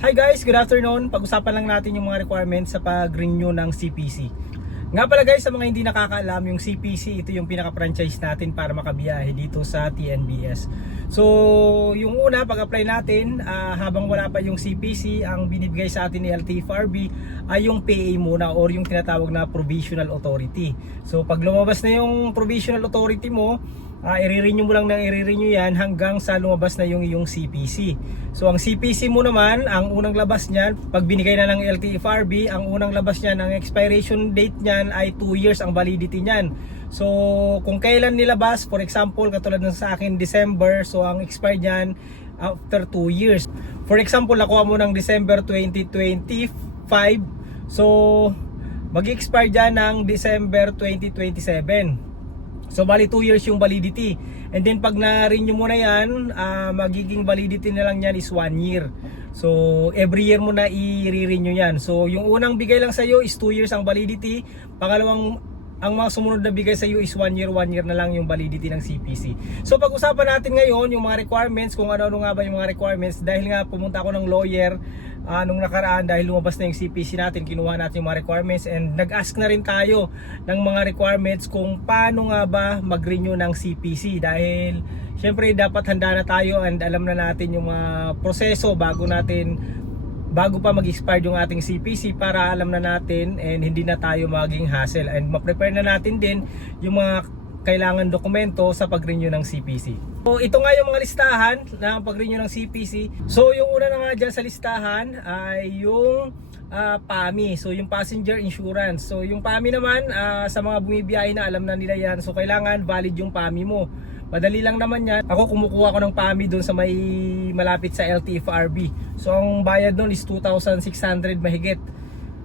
Hi guys, good afternoon. Pag-usapan lang natin yung mga requirements sa pag-renew ng CPC. Nga pala guys, sa mga hindi nakakaalam, yung CPC, ito yung pinaka-franchise natin para makabiyahe dito sa TNBS. So, yung una, pag-apply natin, habang wala pa yung CPC, ang binibigay sa atin ni LTFRB ay yung PA muna or yung tinatawag na Provisional Authority. So, pag lumabas na yung Provisional Authority mo, i-renew mo lang ng i-renew yan hanggang sa lumabas na yung iyong CPC. So ang CPC mo naman, ang unang labas niyan, pag binigay na ng LTFRB, ang unang labas niyan, ang expiration date niyan ay 2 years ang validity niyan. So kung kailan nilabas, for example, katulad ng sa akin December, so ang expire niyan after 2 years. For example, nakuha mo ng December 2025, so mag-expire diyan ng December 2027. So bali 2 years yung validity. And then pag na-renew mo na yan, magiging validity na lang yan is 1 year. So every year mo na i-renew yan. So yung unang bigay lang sa iyo is 2 years ang validity. Pangalawang, ang mga sumunod na bigay sa iyo is 1 year na lang yung validity ng CPC. So pag-usapan natin ngayon yung mga requirements, kung ano-ano nga ba yung mga requirements. Dahil nga pumunta ako ng lawyer nung nakaraan, dahil lumabas na yung CPC natin, kinuha natin yung mga requirements, and nag-ask na rin tayo ng mga requirements kung paano nga ba mag-renew ng CPC. Dahil syempre dapat handa na tayo and alam na natin yung mga proseso bago pa mag-expire yung ating CPC, para alam na natin and hindi na tayo maging hassle, and ma-prepare na natin din yung mga kailangan dokumento sa pag-renew ng CPC. So ito nga yung mga listahan ng pag-renew ng CPC. So yung una na nga dyan sa listahan ay yung PAMI, so yung passenger insurance. So yung PAMI naman, sa mga bumibiyahe na, alam na nila yan. So kailangan valid yung PAMI mo. Madali lang naman yan. Ako kumukuha ko ng PAMI doon sa may malapit sa LTFRB. So ang bayad doon is 2,600 mahigit.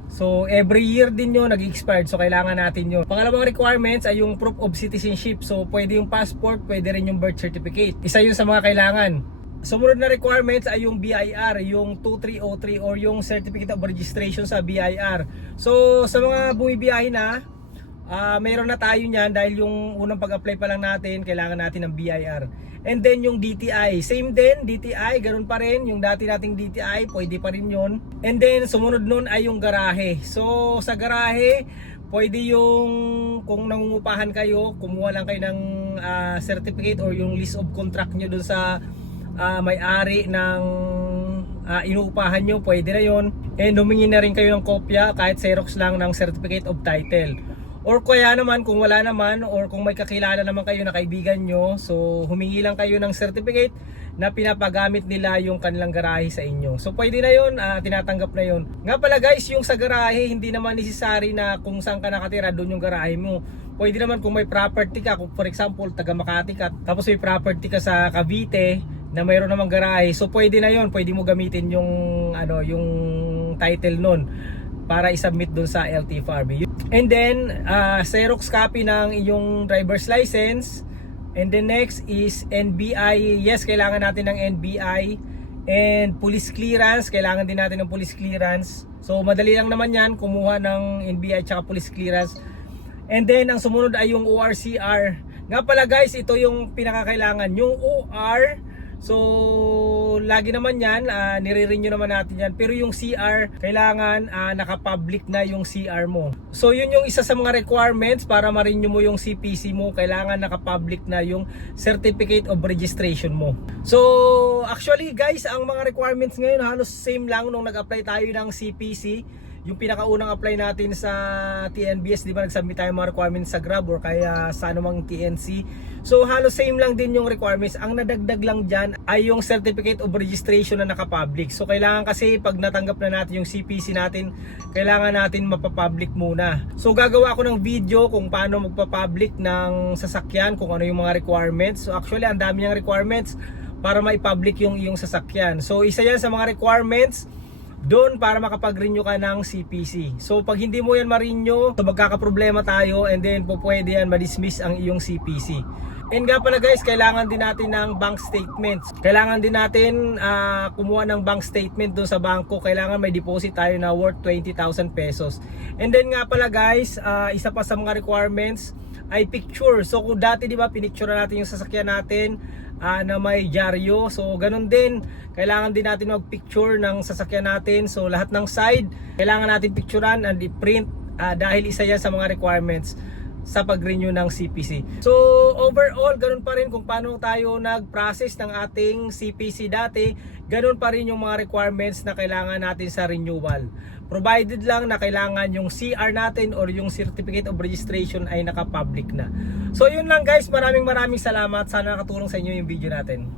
So every year din yun nag-expired, so kailangan natin yun. Pangalawang requirements ay yung proof of citizenship. So pwede yung passport, pwede rin yung birth certificate. Isa yun sa mga kailangan. Sumunod na requirements ay yung BIR, yung 2303 or yung Certificate of Registration sa BIR. So sa mga bumibiyahe na, mayroon na tayo niyan, dahil yung unang pag-apply pa lang natin, kailangan natin ng BIR. And then yung DTI, same din, DTI, ganun pa rin. Yung dati nating DTI, pwede pa rin yun. And then sumunod nun ay yung garahe. So sa garahe, pwede yung kung nangungupahan kayo, kumuha lang kayo ng certificate or yung list of contract nyo dun sa may-ari ng inuupahan nyo, pwede na yun. And humingi na rin kayo ng kopya, kahit Xerox lang, ng certificate of title. Or kaya naman, kung wala naman, or kung may kakilala naman kayo na kaibigan nyo, so humingi lang kayo ng certificate na pinapagamit nila yung kanilang garahe sa inyo. So pwede na yun, tinatanggap na yun. Nga pala guys, yung sa garahe, hindi naman necessary na kung saan ka nakatira, doon yung garahe mo. Pwede naman kung may property ka, kung for example, taga Makati ka, tapos may property ka sa Cavite, na mayroon namang garahe, so pwede na yun, pwede mo gamitin yung, yung title nun para i-submit dun sa LTFRB. And then Xerox copy ng iyong driver's license. And then next is NBI. Yes, kailangan natin ng NBI. And police clearance, kailangan din natin ng police clearance. So madali lang naman yan, kumuha ng NBI at police clearance. And then ang sumunod ay yung ORCR. Nga pala guys, ito yung pinakakailangan, yung OR. So lagi naman yan, nire-renew naman natin yan. Pero yung CR, kailangan naka-public na yung CR mo. So yun yung isa sa mga requirements para ma-renew mo yung CPC mo. Kailangan naka-public na yung Certificate of Registration mo. So actually guys, ang mga requirements ngayon halos same lang nung nag-apply tayo ng CPC. Yung pinakaunang apply natin sa TNBS, di ba, nagsubmit tayo mga requirements sa Grab or kaya sa anumang TNC. So halos same lang din yung requirements. Ang nadagdag lang dyan ay yung Certificate of Registration na nakapublic. So kailangan kasi pag natanggap na natin yung CPC natin, kailangan natin mapapublic muna. So gagawa ako ng video kung paano magpapublic ng sasakyan, kung ano yung mga requirements. So actually ang dami ng requirements para maipublic yung iyong sasakyan. So isa yan sa mga requirements doon para makapag-renew ka ng CPC. So pag hindi mo yan ma-renew, so magkakaproblema tayo, and then po pwede yan ma-dismiss ang iyong CPC. And nga pala guys, kailangan din natin ng bank statements. Kailangan din natin kumuha ng bank statement doon sa bangko. Kailangan may deposit tayo na worth 20,000 pesos. And then nga pala guys, isa pa sa mga requirements ay picture. So kung dati, di ba, pinicture natin yung sasakyan natin, na may dyaryo. So ganun din, kailangan din natin mag-picture ng sasakyan natin. So lahat ng side, kailangan natin picturean and i-print dahil isa yan sa mga requirements sa pag-renew ng CPC. So overall, ganun pa rin kung paano tayo nag-process ng ating CPC dati, ganun pa rin yung mga requirements na kailangan natin sa renewal. Provided lang na kailangan yung CR natin or yung Certificate of Registration ay naka-public na. So yun lang guys, maraming salamat. Sana nakatulong sa inyo yung video natin.